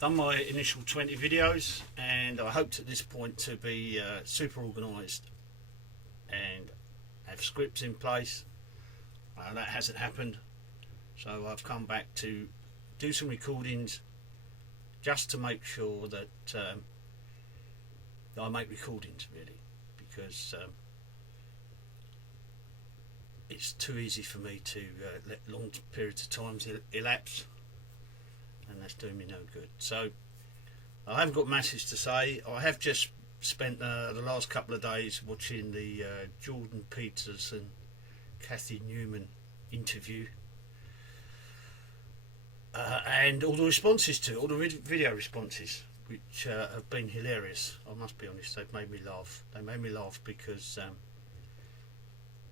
done my initial 20 videos, and I hoped at this point to be super organised and have scripts in place. That hasn't happened, so I've come back to do some recordings just to make sure that I make recordings, really, because it's too easy for me to let long periods of time elapse, and that's doing me no good. So I haven't got masses to say. I have just spent the last couple of days watching the Jordan Peterson, Cathy Newman interview, and all the responses to it, all the video responses, which have been hilarious. I must be honest, they've made me laugh. They made me laugh because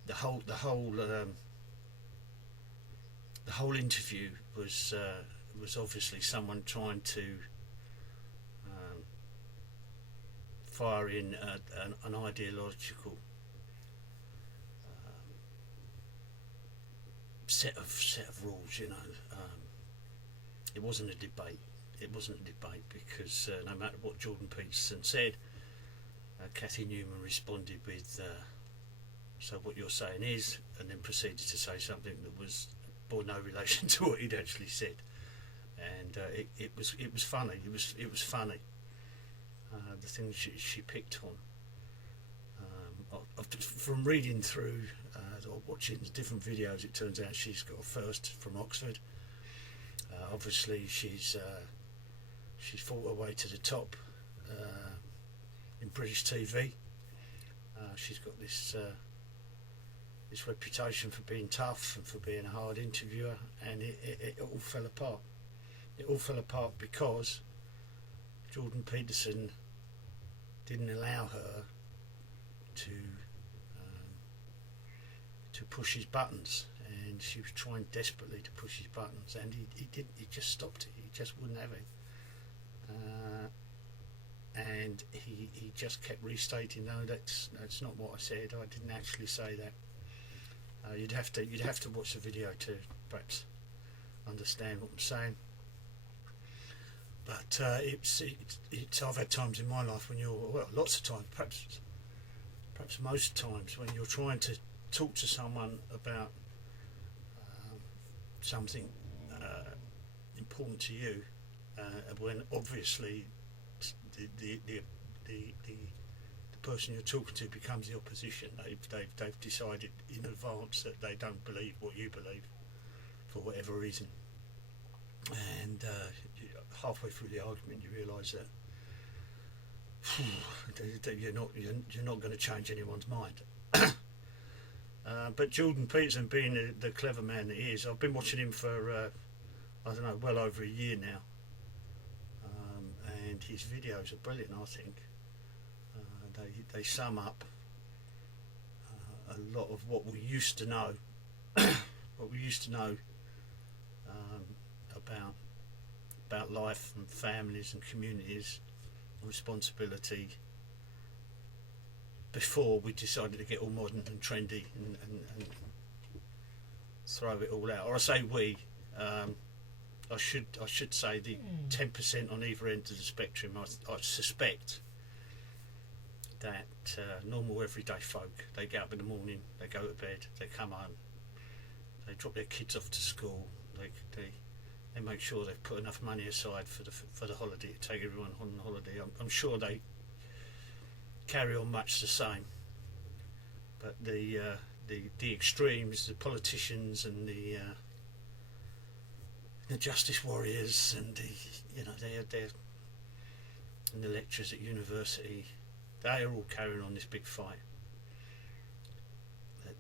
the whole interview was obviously someone trying to fire in an ideological set of rules, you know. It wasn't a debate. It wasn't a debate because no matter what Jordan Peterson said, Cathy Newman responded with, "So what you're saying is," and then proceeded to say something that was bore no relation to what he'd actually said, and it was funny. It was funny. The things she picked on. From reading through or watching different videos, it turns out she's got a first from Oxford. Obviously, she's fought her way to the top in British TV. She's got this reputation for being tough and for being a hard interviewer, and it all fell apart. It all fell apart because Jordan Peterson didn't allow her to push his buttons, and she was trying desperately to push his buttons, and he didn't. He just stopped it. He just wouldn't have it, and he just kept restating, "No, that's not what I said. I didn't actually say that." You'd have to watch the video to perhaps understand what I'm saying. But it's I've had times in my life when lots of times, perhaps most times, when you're trying to talk to someone about something important to you, when obviously the person you're talking to becomes the opposition. They've decided in advance that they don't believe what you believe for whatever reason, and halfway through the argument you realise that you're not going to change anyone's mind. But Jordan Peterson, being the clever man that he is, I've been watching him for I don't know, well over a year now, and his videos are brilliant. I think they sum up a lot of what we used to know, about life and families and communities and responsibility, before we decided to get all modern and trendy and throw it all out. Or I say we, I should say the 10% on either end of the spectrum. I suspect that normal everyday folk, they get up in the morning, they go to bed, they come home, they drop their kids off to school, they make sure they've put enough money aside for the holiday to take everyone on holiday. I'm sure they carry on much the same, but the extremes, the politicians and the justice warriors and they're and the lecturers at university, they are all carrying on this big fight that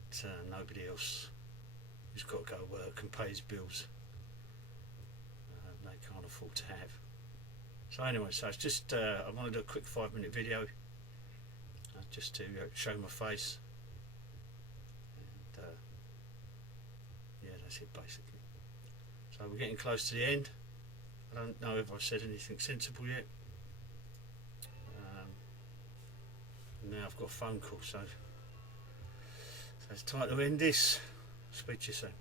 nobody else who's got to go to work and pay his bills, they can't afford to have. So anyway, so it's just I want to do a quick 5-minute video just to show my face, and yeah, that's it basically. So we're getting close to the end. I don't know if I've said anything sensible yet. Now I've got a phone call, so it's time to end this. Speak to you soon.